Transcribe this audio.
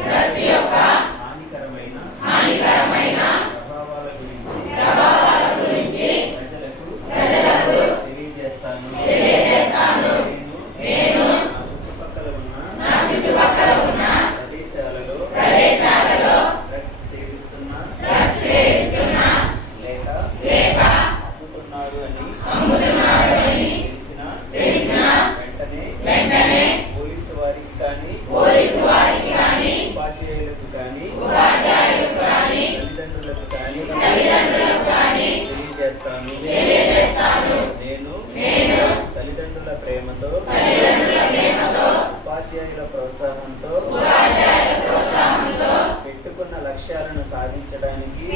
Drugs యొక్క హానికరమైన ప్రభావాల గురించి ప్రజలకు తెలియజేస్తాను. నేను నా చుట్టుపక్కల ఉన్న ప్రదేశాలలో డ్రగ్స్ సేవిస్తున్నా లేక అమ్ముతున్నారు అని తెలిసిన వెంటనే పోలీసు వారికి కానీ ఉపాధ్యాయులకు కానీ తల్లిదండ్రులకు కానీ తెలియజేస్తాను. నేను తల్లిదండ్రుల ప్రేమతో ఉపాధ్యాయుల ప్రోత్సాహంతో పెట్టుకున్న లక్ష్యాలను సాధించడానికి